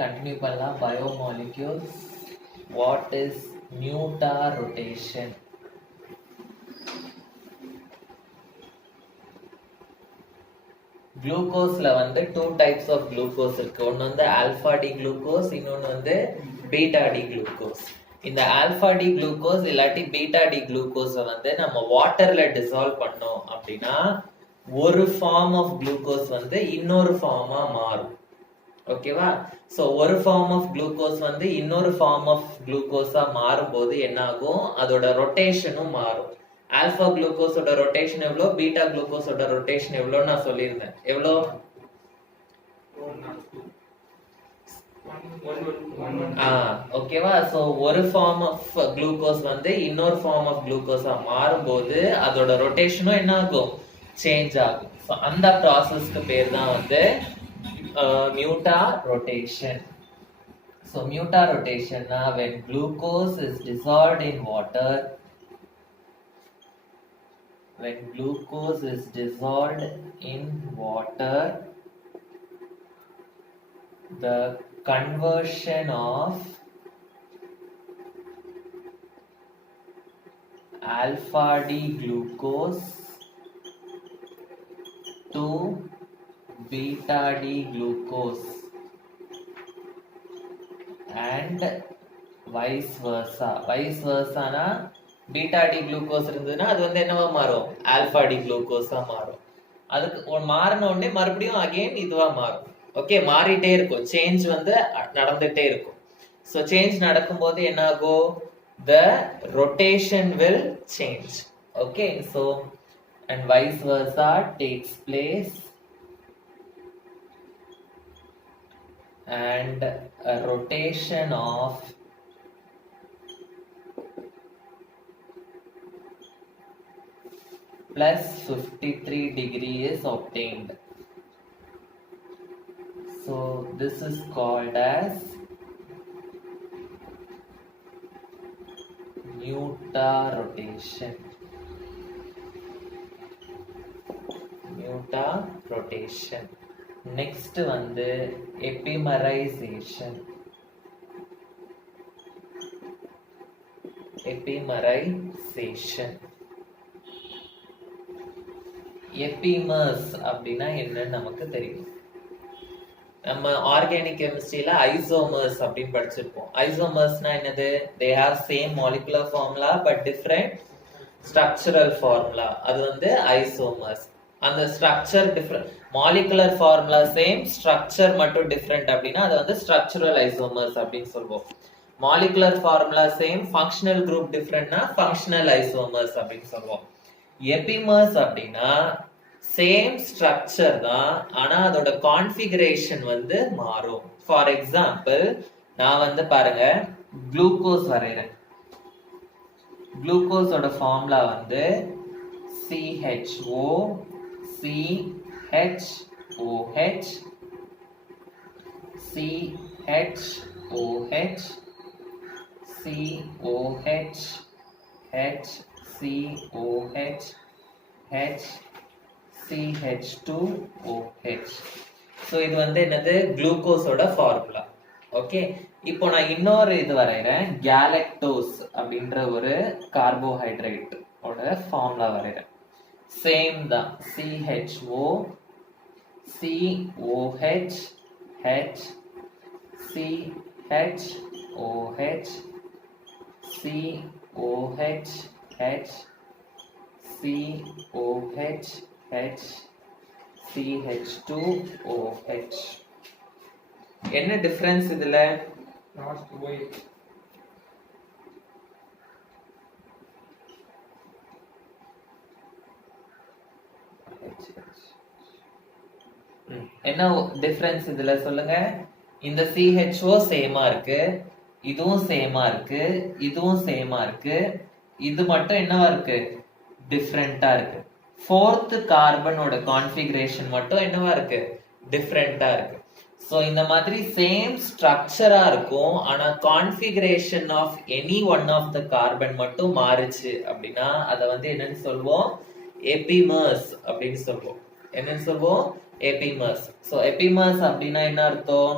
கண்டினியூ பண்ணலாம். Biomolecules. What is mutarotation? குளுக்கோஸ்ல வந்து 2 டைப்ஸ் ஆஃப் குளுக்கோஸ் இருக்கு. ஒன்னு வந்து ஆல்பா டி குளுக்கோஸ், இன்னொன்னு வந்து பீட்டா டி குளுக்கோஸ். இந்த ஆல்பா டி குளுக்கோஸ் இல்லாட்டி பீட்டா டி குளுக்கோஸ வந்து நம்ம வாட்டர்ல டிசால்வ் பண்ணோம் அப்படின்னா ஒரு ஃபார்ம் ஆஃப் குளுக்கோஸ் வந்து இன்னொரு ஃபார்மா மாறும். ஓகேவா? சோ ஒரு ஃபார்ம் ஆஃப் குளுக்கோஸ் வந்து இன்னொரு ஃபார்ம் ஆஃப் குளுக்கோஸா மாறும்போது என்ன ஆகும்? அதோட ரொட்டேஷனும் மாறும். ஆல்பா குளுக்கோஸோட ரொட்டேஷன் எவ்வளோ, பீட்டா குளுக்கோஸோட ரொட்டேஷன் எவ்வளோன்னு நான் சொல்லியிருந்தேன். எவ்வளோ? ஓகேவா? சோ ஒரு ஃபார்ம் ஆஃப் குளுக்கோஸ் வந்து இன்னொரு ஃபார்ம் ஆஃப் குளுக்கோஸா மாறும்போது அதோட ரொட்டேஷனும் என்ன ஆகும்? சேஞ்ச் ஆகும். சோ அந்த ப்ராசஸ்க்கு பேர் தான் வந்து Muta rotation. So Muta rotation na when glucose is dissolved in water, the conversion of alpha D glucose to beta D glucose and vice versa. Vice versa na beta D glucose இருந்ததுன்னா அது வந்து என்னவா மாறும்? alpha D glucose மாறும். அதுக்கு மாறின உடனே மறுபடியும் அகைன் இதுவா மாறும். ஓகே, மாறிட்டே இருக்கும். சேஞ்ச் வந்து நடந்துட்டே இருக்கும். ஸோ சேஞ்ச் நடக்கும்போது என்ன ஆகும்? the rotation will change. Okay, so and vice versa takes place, and a rotation of plus 53 degree is obtained. So this is called as Muta rotation. Muta rotation. Next வந்து epimerization. எபிமர்ஸ் அப்படின்னா என்னன்னு நமக்கு தெரியும். நம்ம ஆர்கானிக் கெமிஸ்ட்ரியில ஐசோமர்ஸ் அப்படின்னு படிச்சிருப்போம். ஐசோமர்ஸ்னா என்னது? They have same molecular formula but different structural formula. அது வந்து ஐசோமர்ஸ். அந்த structure different, molecular formula same, structure மட்டும் டிஃபரெண்ட் அப்படின்னா அது வந்து ஸ்ட்ரக்சரல் ஐசோமர்ஸ் அப்படின்னு சொல்லுவோம். Molecular formula same, functional group டிஃபரெண்ட்னா ஃபங்க்ஷனல் ஐசோமர்ஸ் அப்படின்னு சொல்லுவோம். எபிமர்ஸ் அப்படின்னா சேம் ஸ்ட்ரக்சர் தான், ஆனா அதோட கான்ஃபிகரேஷன் வந்து மாறும். ஃபார் எக்ஸாம்பிள், நான் வந்து பாருங்க குளுக்கோஸ் வரைகிறேன். குளுக்கோஸோட ஃபார்முலா வந்து CHO CHOH CHOH COH HCOH HCH2OH. So இது வந்து என்னது? குளுக்கோஸோட ஃபார்முலா. ஓகே, இப்போ நான் இன்னொரு இது வரைகிறேன். கேலக்டோஸ் அப்படின்ற ஒரு கார்போஹைட்ரேட் ஓட ஃபார்முலா வரைகிறேன். சேம் தான், CHO COH H CHOH COH H COH H CH2OH. என்ன டிஃபரன்ஸ் இதுல? என்ன டிஃபரன்ஸ் இதுல சொல்லுங்க. இந்த CHO சேமா இருக்கு, இதுவும் சேமா இருக்கு, இதுவும் சேமா இருக்கு, இது மட்டும் என்னவா இருக்கு? டிஃபரெண்டா இருக்கு. ஃபோர்த் கார்பனோட கான்ஃபிகரேஷன் மட்டும் என்னவா இருக்கு? டிஃபரெண்டா இருக்கு. ஸோ இந்த மாதிரி சேம் ஸ்ட்ரக்சரா இருக்கும், ஆனா configuration of any one of the carbon மட்டும் மாறுச்சு அப்படின்னா அதை வந்து என்னன்னு சொல்லுவோம்? எபிமர்ஸ் அப்படின்னு சொல்லுவோம். என்னன்னு சொல்லுவோம்? எபிமர்ஸ். ஸோ எபிமர்ஸ் அப்படின்னா என்ன அர்த்தம்?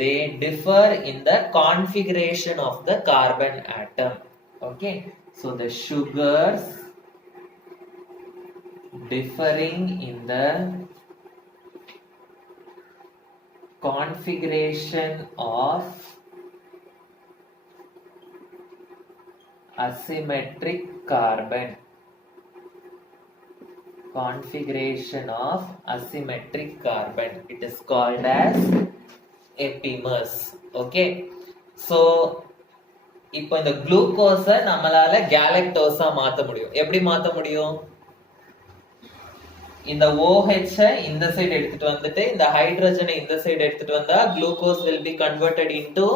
they differ in the configuration of the carbon atom. Okay, so the sugars differing in the configuration of asymmetric carbon. Configuration of asymmetric carbon, it is called as epimers. Okay, so இப்போ இந்த குளுக்கோஸை நம்மளால கேலக்டோஸா மாத்த முடியும். எப்படி மாத்த முடியும்? இந்த OH இந்த சைடு எடுத்துட்டு வந்துட்டு இந்த ஹைட்ரஜனை இந்த சைடு எடுத்துட்டு வந்தா glucose will be converted into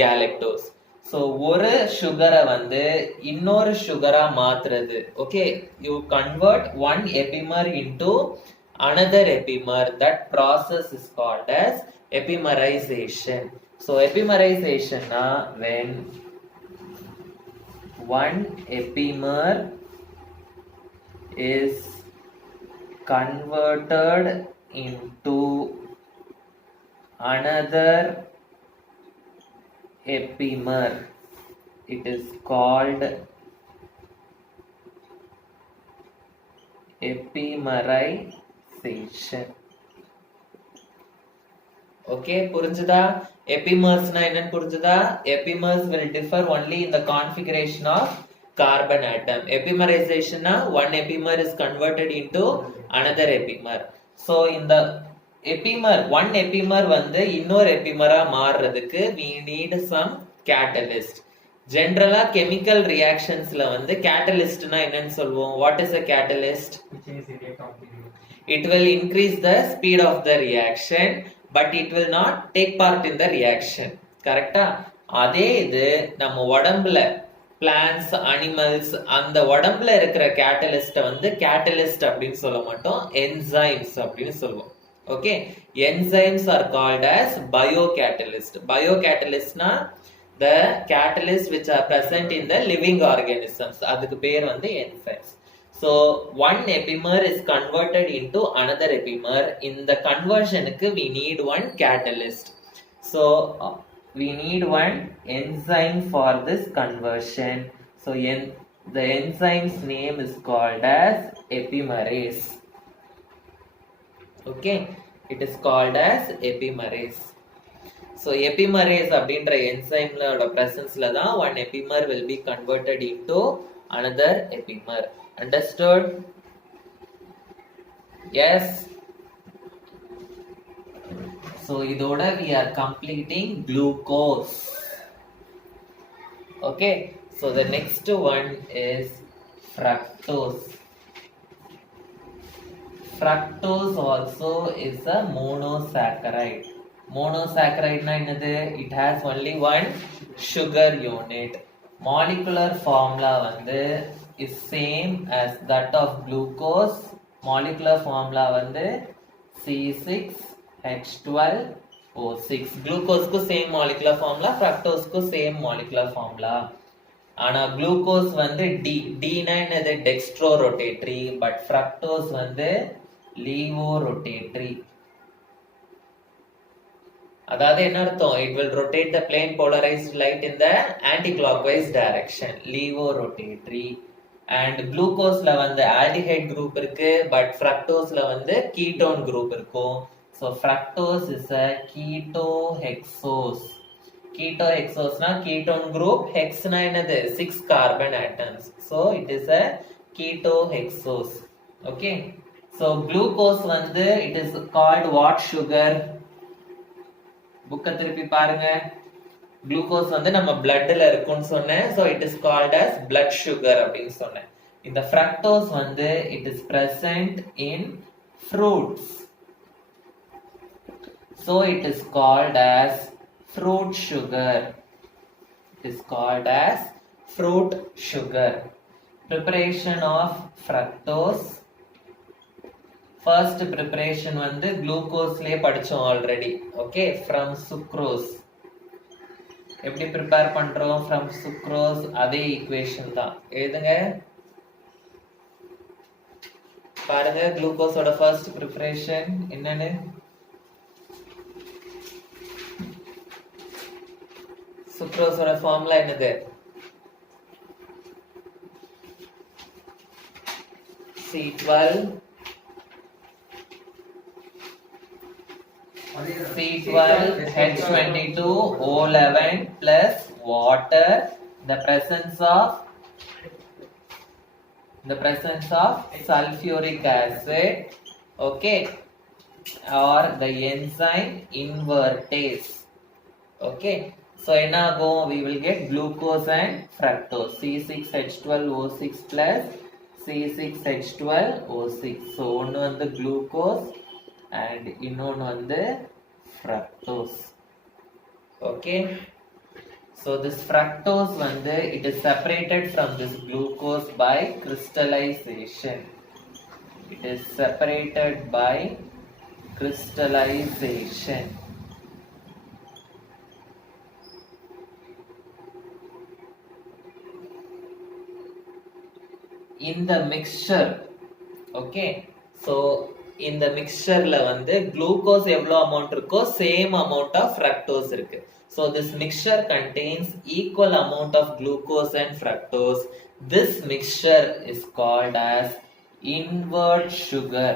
galactose. So ஒரு சுகரை வந்து இன்னொரு சுகரா மாத்துறது. Okay, you convert one epimer into another epimer. That process is called as epimerization. So epimerization when one epimer is converted into another epimer, it is called epimerization. Okay, புரிஞ்சுதா? Epimers na என்னன்னு புரிஞ்சுதா? Epimers will differ only in the configuration of carbon atom. Epimerization na one epimer is converted into another epimer. So in the epimer, one epimer வந்து இன்னொரு எபிமரா மாறுறதுக்கு we need some catalyst. ஜெனரலா கெமிக்கல் ரியாக்ஷன்ஸ்ல வந்து கேட்டலிஸ்ட்னா என்னன்னு சொல்லுவோம்? What is a catalyst? It will increase the speed of the reaction, but it will not take part in the reaction. கரெக்டா? அதே இது நம்ம உடம்புல plants, animals, அந்த உடம்புல இருக்கிற கேட்டலிஸ்ட வந்து கேட்டலிஸ்ட் அப்படின்னு சொல்ல மாட்டோம், என்சைம்ஸ் அப்படின்னு சொல்லுவோம். Okay, enzymes are called as biocatalyst. Biocatalyst na the catalysts which are present in the living organisms, அதுக்கு பேர் வந்து enzymes. So one epimer is converted into another epimer. In the conversion we need one catalyst. So we need one enzyme for this conversion. So the enzyme's name is called as epimerase. Okay, it is called as epimerase. So epimerase அப்படின்ற என்சைம்லோட பிரசன்ஸ்ல தான் one epimer will be converted into another epimer. Understood? Yes. So இதோட we are completing glucose. Okay, so the next one is fructose. Fructose also is a monosaccharide. Monosaccharide na என்னது? It has only one sugar unit. Molecular formula வந்து is same as that of glucose. Molecular formula வந்து C6H12O6. Glucose க்கு same molecular formula, fructose க்கு same molecular formula. ஆனா glucose வந்து D na என்னது? Dextrorotatory, but fructose வந்து levorotatory. அதாவது என்ன அர்த்தம்? It will rotate the plane polarized light in the anti-clockwise direction. Levorotatory. And glucoseல வந்து aldehyde group இருக்கு, but fructoseல வந்து ketone group இருக்கும். So fructose is a ketohexose. Ketohexose na ketone group, hex na என்னது? 6 carbon atoms. So it is a ketohexose. Okay, so glucose வந்து it is called what sugar? புக்க திருப்பி பாருங்க. குளுக்கோஸ் வந்து நம்ம பிளட்ல இருக்குன்னு சொன்னேன். So it is called as blood sugar அப்படின்னு சொன்னேன். இந்த fructose வந்து it is present in fruits. So it is called as fruit sugar. It is called as fruit sugar. Preparation of fructose. First preparation வந்து glucoseலயே படிச்சோம் already. Okay, from sucrose. எப்படி prepare பண்றோம்? From sucrose அதே equation தான். எழுதுங்க. பாருங்க glucoseோட first preparation என்னன்னு? சுக்ரோஸோட ஃபார்முலா என்னது? C12 H22O11 plus water, the presence of sulfuric acid, okay, or the enzyme invertase, okay. So we will get glucose and fructose, C6H12O6 plus C6H12O6. So one on the glucose and இன்னொன்னு வந்து fructose, okay. So this fructose வந்து it is separated from this glucose by crystallization. It is separated by crystallization. In the mixture, okay, so in the mixtureல வந்து glucose எவ்வளவு amount இருக்கோ same amount of fructose இருக்கு. So this mixture contains equal amount of glucose and fructose. This mixture is called as invert sugar.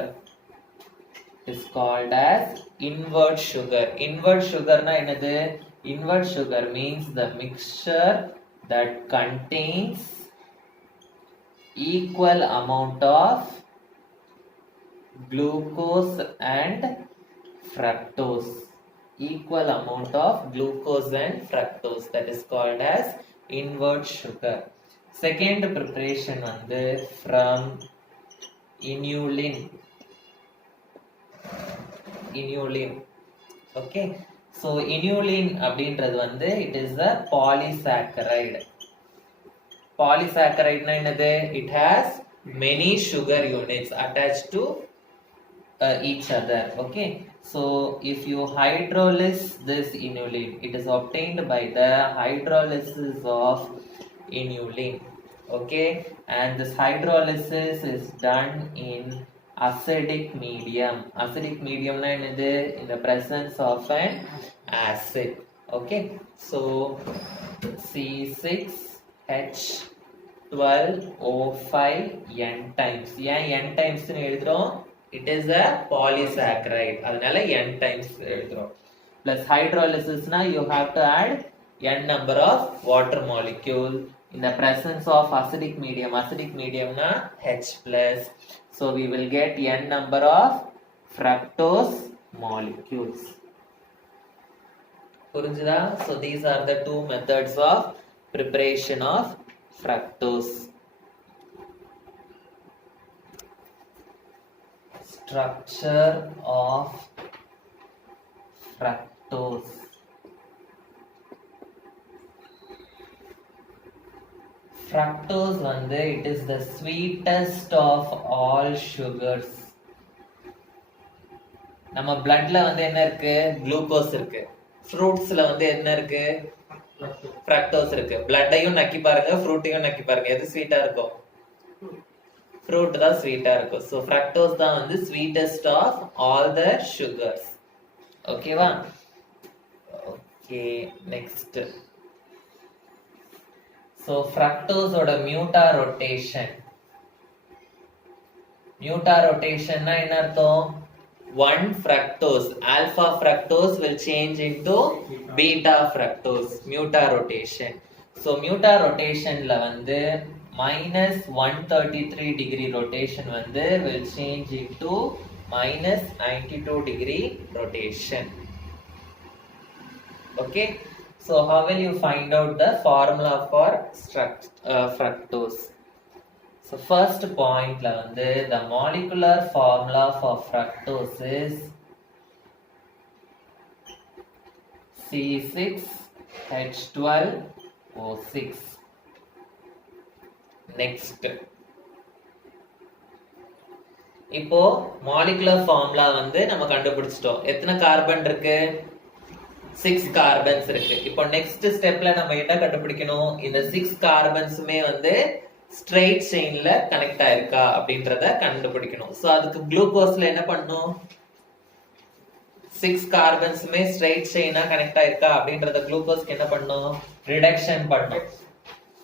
Is called as invert sugar. Invert sugar na என்னது? Invert sugar means the mixture that contains equal amount of glucose and fructose. Equal amount of glucose and fructose, that is called as invert sugar. Second preparation வந்து from inulin. Inulin, okay. So inulin அப்படின்றது வந்து it is a polysaccharide. Polysaccharide na என்னது? It has many sugar units attached to each other, okay. So if you hydrolyze this inulin, it is obtained by the hydrolysis of inulin, okay. And this hydrolysis is done in acidic medium. Acidic medium na என்னது? In the presence of an acid, okay. So C6H12O5 n times. ஏன் n times னு எழுதுறோம்? It is a polysaccharide, அதனால n times எழுதுறோம். Plus hydrolysis na you have to add n number of water molecule in the presence of acidic medium. Acidic medium na H plus. So we will get n number of fructose molecules. புரிஞ்சுதா? So these are the two methods of preparation of fructose. Structure of fructose. Fructose வந்து it is the sweetest of all sugars. நம்ம bloodல வந்து என்ன இருக்கு? குளுக்கோஸ் இருக்கு. ஃப்ரூட்ஸ்ல வந்து என்ன இருக்கு? fructose இருக்கு. bloodஐயும் நக்கி பாருங்க, ஃப்ரூட்டையும் நக்கி பாருங்க. எது ஸ்வீட்டா இருக்கும்? fruit தான் ஸ்வீட்டா இருக்கும். So fructose தான் வந்து sweetest of all the sugars. ஓகேவா? Okay, next. So fructose ஓட muta rotation. Muta rotation na என்ன அர்த்தம்? One fructose, alpha fructose will change into beta fructose. Muta rotation. So muta rotationல வந்து minus 133 degree rotation வந்து will change into minus 92 degree rotation. Okay. So how will you find out the formula for fructose? So first point la வந்து the molecular formula for fructose is C6H12O6. Next. இப்போ molecular formula வந்து நம்ம கண்டுபிடிச்சிட்டோம். எத்தனை கார்பன் இருக்கு? 6 கார்பன்ஸ் இருக்கு. இப்போ நெக்ஸ்ட் ஸ்டெப்ல நம்ம என்ன கண்டுபிடிக்கணும்? இந்த 6 கார்பன்ஸுமே வந்து ஸ்ட்ரெயிட் செயின்ல கனெக்ட் ஆயிருக்கா அப்படின்றத கண்டுபிடிக்கணும். சோ அதுக்கு குளுக்கோஸ்ல என்ன பண்ணணும்? 6 கார்பன்ஸுமே ஸ்ட்ரைட் செயினா கனெக்ட் ஆயிருக்கா அப்படின்றத குளுக்கோஸ்க்கு என்ன பண்ணும், ரிடக்ஷன் பண்ணும்.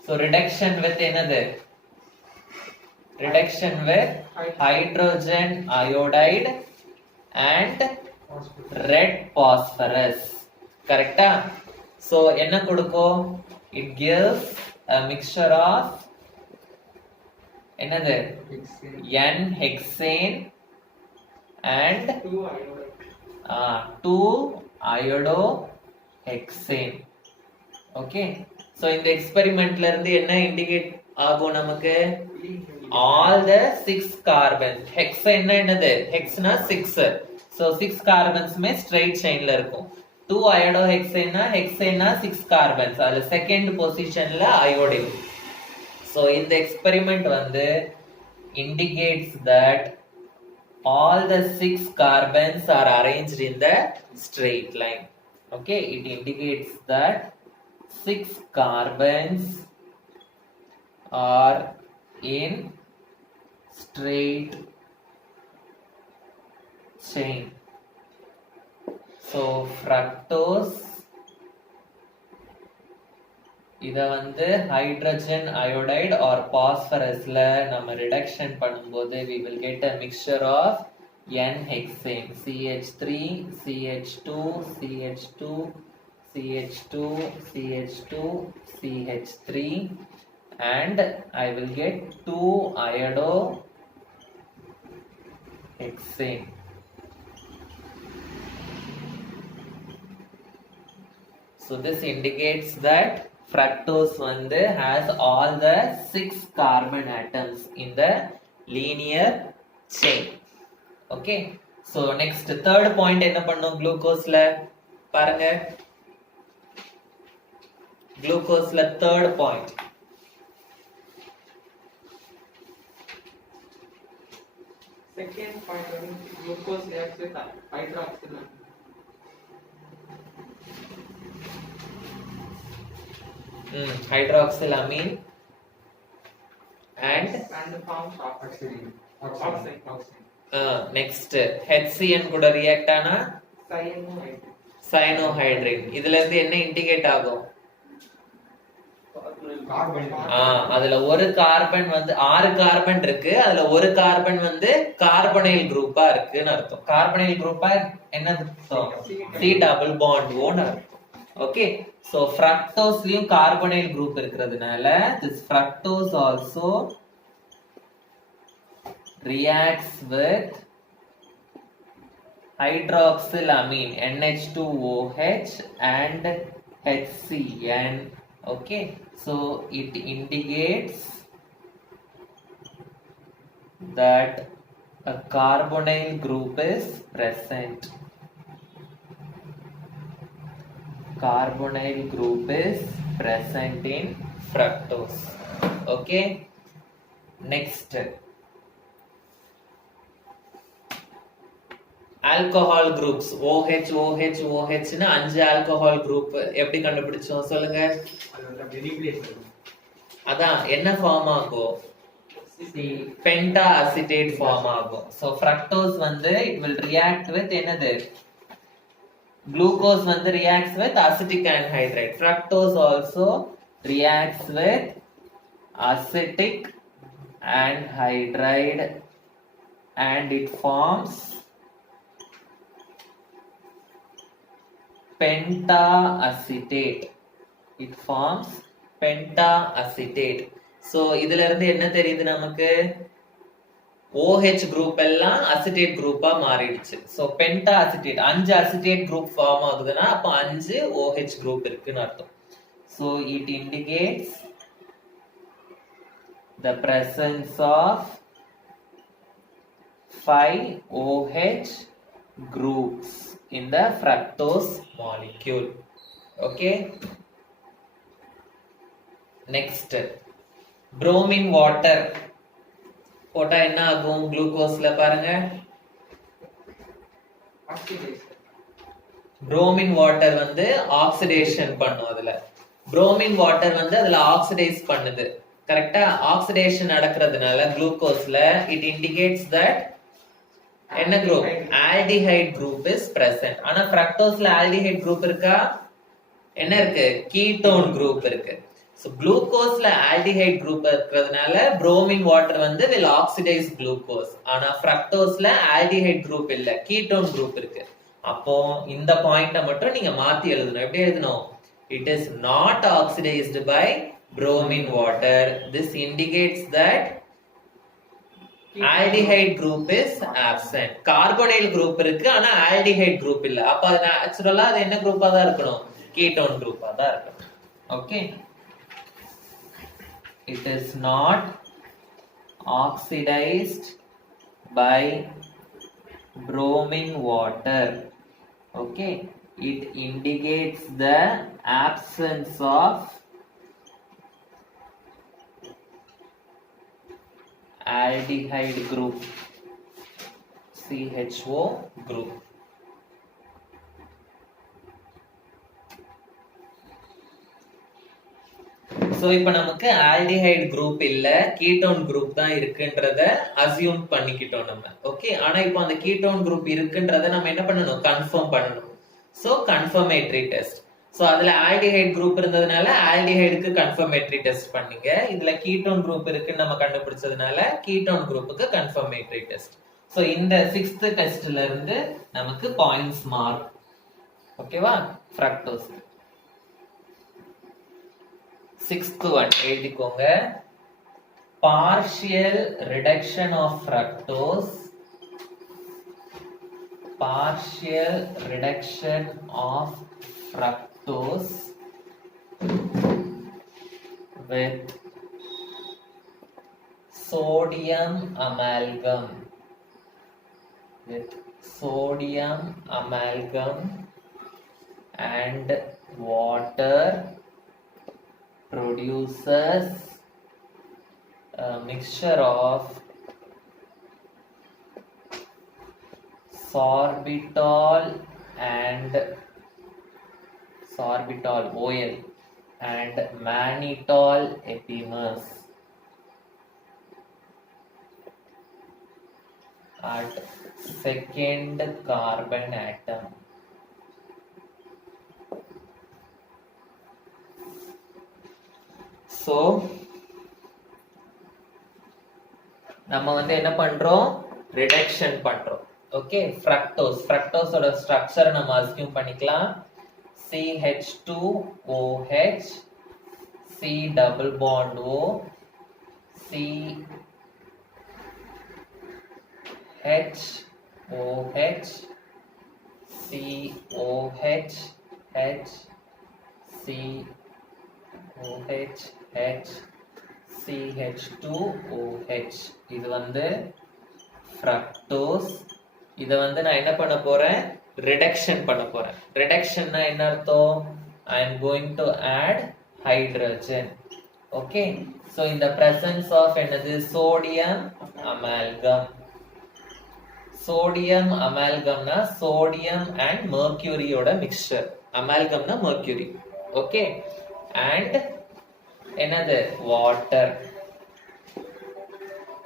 சோ ரிடக்ஷன் வித் என்னது, reduction with hydrogen iodide and red phosphorus. கரெக்டா? சோ என்ன கொடுக்கும், it gives a mixture of என்னது, n hexane and 2 iodohexane. Okay, so இந்த எக்ஸ்பெரிமெண்ட்ல இருந்து என்ன இண்டிகேட் ஆகும் நமக்கு, all the 6 carbons. hexane என்னது, hexனா 6, so 6 carbons மே straight chainல இருக்கும். 2 iodohexane னா hexane னா 6 carbons, அதுல செகண்ட் பொசிஷன்ல iodine. so இந்த எக்ஸ்பெரிமெண்ட் வந்து indicates that all the 6 carbons are arranged in the straight line. okay, it indicates that 6 carbons are in straight chain. so fructose இத வந்து ஹைட்ரஜன் அயோடைடு or பாஸ்பரஸ்ல நம்ம ரிடக்ஷன் பண்ணும்போது we will get a mixture of n hexane, CH3 CH2 CH2 CH2 CH2 CH3, and I will get 2 iodohexane. so this indicates that fructose வந்து has all the 6 carbon atoms in the linear chain. okay, so next third point என்ன பண்ணும் குளுக்கோஸ்ல பாருங்க, குளுக்கோஸ்ல third point, second point when glucose reacts with hydroxyl hydroxylamine and forms oxide. next HCN கூட ரியாக்ட் ஆனா சயனோஹைட்ரேட். இதுல இருந்து என்ன இண்டிகேட் ஆகும், அதுல ஒரு கார்பன் வந்து 6 கார்பன் இருக்கு, அதுல ஒரு கார்பன் வந்து கார்பனைல் குரூப்பா இருக்குன்னு அர்த்தம். கார்பனைல் குரூப்பா என்ன அர்த்தம், C double bond O ன்னு அர்த்தம். ஓகே, சோ ஃப்ரக்டோஸ்லயும் கார்பனைல் குரூப் இருக்கிறதுனால this fructose also reacts with hydroxylamine NH2OH and HCN. okay, so it indicates that a carbonyl group is present. Carbonyl group is present in fructose. okay, next alcohol groups OH OH OH னா 5 alcohol group எப்படி கண்டுபிடிச்சோம் சொல்லுங்க, அதான் என்ன ஃபார்ம் ஆகும், பென்டா acetate form ஆகும். So fructose வந்து it will react with என்னது, glucose வந்து reacts with acetic anhydride. fructose also reacts with acetic anhydride and it forms pentaacetate. it forms pentaacetate. so இதுல இருந்து என்ன தெரியுது நமக்கு, OH group எல்லாம் அசிட்டேட் குரூப்பா மாறிடுச்சு. So pentaacetate 5 acetate group form ஆகுதுன்னா அப்ப 5 OH குரூப் இருக்குன்னு அர்த்தம். so it indicates the presence of 5 OH groups in the fructose molecule. okay, next bromine water போட்டா என்ன ஆகும் குளுக்கோஸ்ல பாருங்க, bromine water வந்து ஆக்சிடேஷன் பண்ணும். அதுல bromine water வந்து அதுல ஆக்சிடைஸ் பண்ணுது. கரெக்டா, ஆக்சிடேஷன் நடக்கிறதுனால குளுக்கோஸ்ல it indicates that என்ன group? Aldehyde group is present. ஆனா ஃப்ரக்டோஸ்ல ஆல்டிஹைட் குரூப் இருக்கா? என்ன இருக்கு? கீட்டோன் குரூப் இருக்கு. சோ குளுக்கோஸ்ல ஆல்டிஹைட் குரூப் இருக்கிறதுனால புரோமின் வாட்டர் வந்து will oxidize glucose. ஆனா ஃப்ரக்டோஸ்ல ஆல்டிஹைட் குரூப் இல்ல, கீட்டோன் குரூப் இருக்கு. அப்போ இந்த பாயிண்ட மட்டும் நீங்க மாத்தி எழுதணும். எப்படி எழுதணும்? It is not oxidized by bromine water. This indicates that aldehyde group is absent. Carbonyl group இருக்கு, ஆனா aldehyde group இல்ல. அப்ப அது நேச்சுரலா அது என்ன குரூப்பா தான் இருக்கணும்? கீட்டோன் குரூப்பா தான் இருக்கணும். Okay, it is not oxidized by bromine water. Okay, it indicates the absence of aldehyde group, CHO group. So இப்போ நமக்கு ஆல்டிஹைட் குரூப் இல்ல, கீட்டோன் குரூப் தான் இருக்குன்றத அசியூம் பண்ணிக்கிட்டோம் நம்ம. ஓகே, ஆனா இப்போ அந்த கீட்டோன் குரூப் இருக்குன்றத நம்ம என்ன பண்ணணும்? கன்ஃபார்ம் பண்ணணும். So confirmatory test. சோ அதுல ஆல்டிஹைட் குரூப் இருந்ததுனால ஆல்டிஹைடுக்கு கன்ஃபர்மேட்டரி டெஸ்ட் பண்ணீங்க. இதுல கீட்டோன் குரூப் இருக்குன்னு நம்ம கண்டுபிடிச்சதுனால கீட்டோன் குரூப்புக்கு கன்ஃபர்மேட்டரி டெஸ்ட். சோ இந்த 6th டெஸ்ட்ல இருந்து நமக்கு பாயிண்ட்ஸ் மார்க். ஓகேவா? ஃப்ரக்டோஸ் 6th one எழுதிக்கோங்க. partial reduction of fructose, partial reduction of fructose with sodium amalgam, with sodium amalgam and water produces a mixture of sorbitol and sorbitol oil and mannitol epimers at second carbon atom. So நம்ம வந்து என்ன பண்றோம்? ரிடக்ஷன் பண்றோம். ஓகே, ஃப்ரக்டோஸோட ஸ்ட்ரக்சரை நம்ம அஸ்யூம் பண்ணிக்கலாம். CH2OH, C double bond O, CHOH, COH, H, COH, H, CH2OH. இது வந்து ஃப்ரக்டோஸ். இதை வந்து நான் என்ன பண்ண போறேன்? ரிடக்ஷன் பண்ண போறேன். ரிடக்ஷன்னா என்ன அர்த்தம்? I am going to add hydrogen. Okay, so in the presence of என்னது? sodium amalgam. sodium amalgamனா sodium and mercury ஓட mixture. amalgamனா mercury. Okay, and என்னது? water.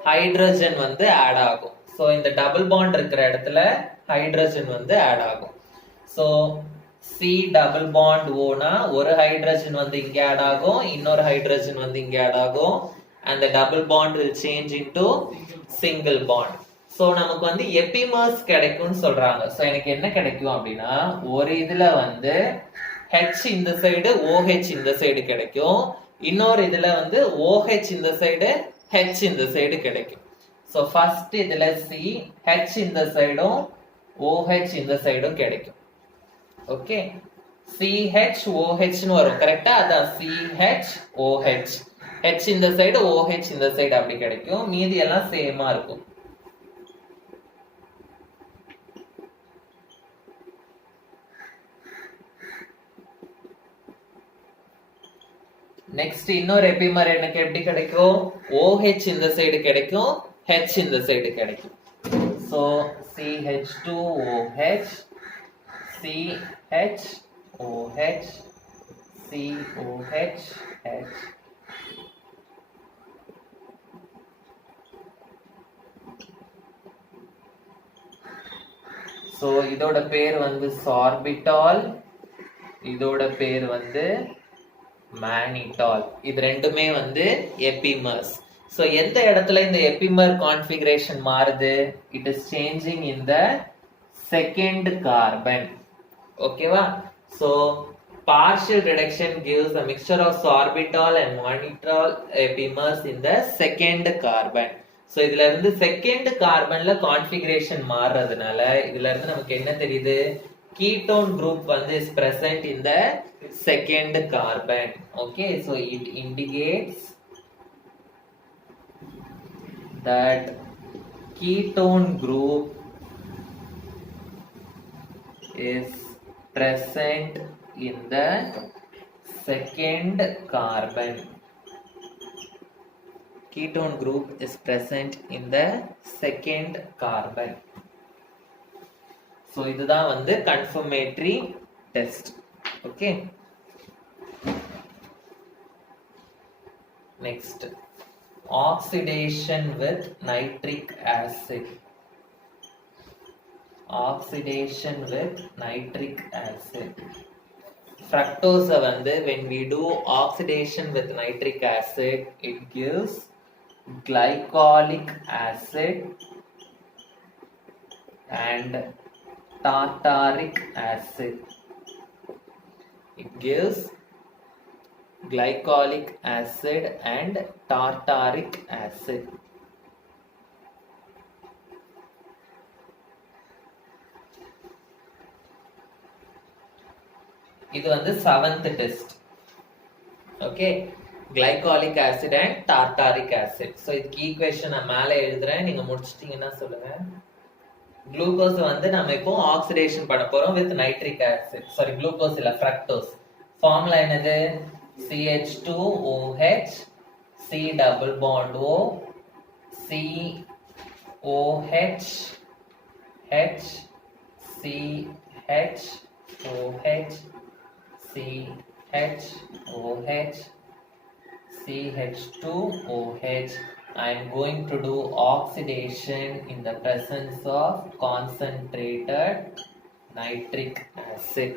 ஹைட்ரஜன் வந்து ஆட் ஆகும். சோ இந்த டபுள் பாண்ட் இருக்கிற இடத்துல ஹைட்ரஜன் வந்து ஆட் ஆகும். So C double bond O னா ஒரு ஹைட்ரஜன் வந்து இங்க ஆட் ஆகும், இன்னொரு ஹைட்ரஜன் வந்து இங்க ஆட் ஆகும். and the double bond will change into single bond. So நமக்கு வந்து எபிமர்ஸ் கிடைக்கும்னு சொல்றாங்க. சோ எனக்கு என்ன கிடைக்கும் அப்படின்னா, ஒரு இதுல வந்து H இந்த சைடு, OH இந்த சைடு கிடைக்கும். இன்னொரு இதுல வந்து OH இந்த சைடு, H இந்த சைடு கிடைக்கும். சோ ஃபர்ஸ்ட் இதுல C, H இந்த சைடும் OH இந்த சைடும் கிடைக்கும். ஓகே, CHOH னு வரும். கரெக்ட்டா? அதான் CHOH. H இந்த சைடு, OH இந்த சைடு அப்படி கிடைக்கும். மீதி எல்லாம் சேமா இருக்கும். நெக்ஸ்ட் இன்னொரு எபிமர் எனக்கு எப்படி கிடைக்கும்? OH இந்த சைடு கிடைக்கும், H இந்த சைடு கிடைக்கும். So CH2OH, CHOH, COH, H. So இதோட பேர் வந்து சார்பிட்டால், இதோட பேர் வந்து மேனிட்டால். இது ரெண்டுமே வந்து எபிமர்ஸ். ஸோ எந்த இடத்துல இந்த எபிமர் கான்ஃபிகரேஷன் மாறுது? It is changing in the second carbon. ஓகேவா? So partial reduction gives a mixture of sorbitol and mannitol epimers in the second carbon. So இதுல இருந்து செகண்ட் கார்பன்ல கான்ஃபிகரேஷன் மாறுறதுனால இதுல இருந்து நமக்கு என்ன தெரியுது? ketone group வந்து is present in the second carbon. Okay, so it indicates that ketone group is present in the second carbon. Ketone group is present in the second carbon. So இதுதான் வந்து confirmatory test. Okay. Next, oxidation with nitric acid. Oxidation with nitric acid. Fructose வந்து when we do oxidation with nitric acid, it gives glycolic acid and tartaric acid. It gives glycolic acid and tartaric acid. இது வந்து 7th test. Okay, glycolic acid and tartaric acid. So இதுக்கு ஈக்குவேஷன் நான் மேலே எழுதுறேன், நீங்க முடிச்சிட்டீங்கன்னா சொல்லுங்க. குளுக்கோஸ் வந்து நம்ம இப்போ ஆக்சிடேஷன் பண்ண போறோம் with nitric acid. Sorry, glucose இல்ல, ஃப்ரக்டோஸ். ஃபார்முலா என்னது? CH2OH, C double bond O, COH, H, CHOH, CHOH, CH2OH. I am going to do oxidation in the presence of concentrated nitric acid.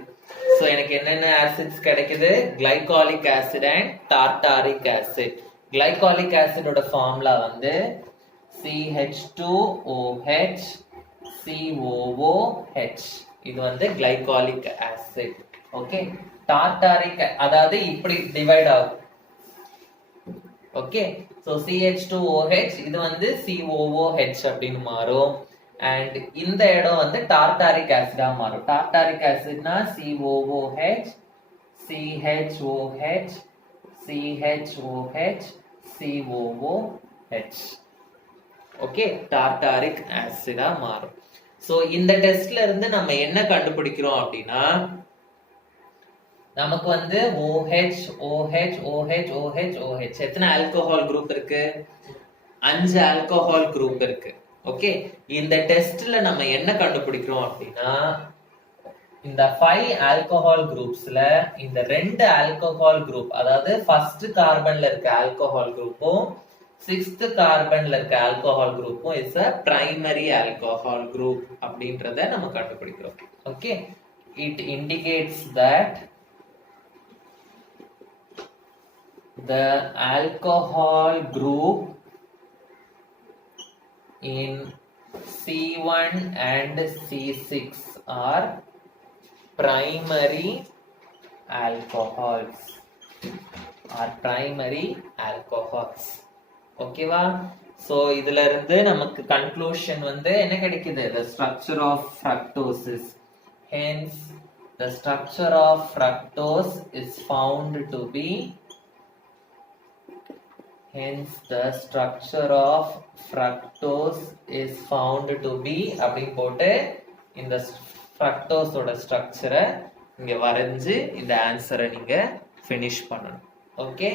So எனக்கு என்னென்ன acids கிடைக்குது? glycolic acid and tartaric acid. glycolic acid ஓட ஃபார்முலா வந்து CH2OH, COOH. இது வந்து glycolic acid. Okay, tartaric அதாவது இப்படி டிவைட் ஆகும். ஓகே, so CH2OH இது வந்து COOH அப்படின்னு மாறும். அண்ட் இந்த இடம் வந்து டார்டாரிக் ஆசிடா மாறும். டார்டாரிக் ஆசிட்னா COOH, CHOH, CHOH, COOH. Okay, tartaric ஆசிடா மாறும். சோ இந்த டெஸ்ட்ல இருந்து நம்ம என்ன கண்டுபிடிக்கிறோம் அப்படின்னா, நமக்கு வந்து OH, OH, OH, OH, OH எத்தனை ஆல்கஹால் குரூப் இருக்கு? 5 ஆல்கஹால் குரூப் இருக்கு. ஓகே, இந்த டெஸ்ட்ல நம்ம என்ன கண்டுபிடிக்கிறோம் அப்படின்னா, இந்த 5 ஆல்கஹால் குரூப்ஸ்ல இந்த 2 ஆல்கஹால் குரூப், அதாவது ஃபர்ஸ்ட் கார்பன்ல இருக்க ஆல்கஹால் குரூப்பும் 6th கார்பன்ல இருக்க ஆல்கஹால் குரூப்பும் is a primary alcohol group அப்படின்றத நம்ம கண்டுபிடிக்கிறோம். Okay, it indicates that the alcohol group in C1 and C6 are primary alcohols. ஓகேவா? சோ இதுல இருந்து நமக்கு கன்க்ளூஷன் வந்து என்ன கிடைக்குது? The structure of fructose is, hence the structure of fructose is found to be, hence the structure of fructose is found to be அப்படின்னு போட்டு இந்த fructose ஓட ஸ்ட்ரக்சரை இங்க வரைஞ்சு இந்த ஆன்சரை நீங்க finish பண்ணணும். ஓகே.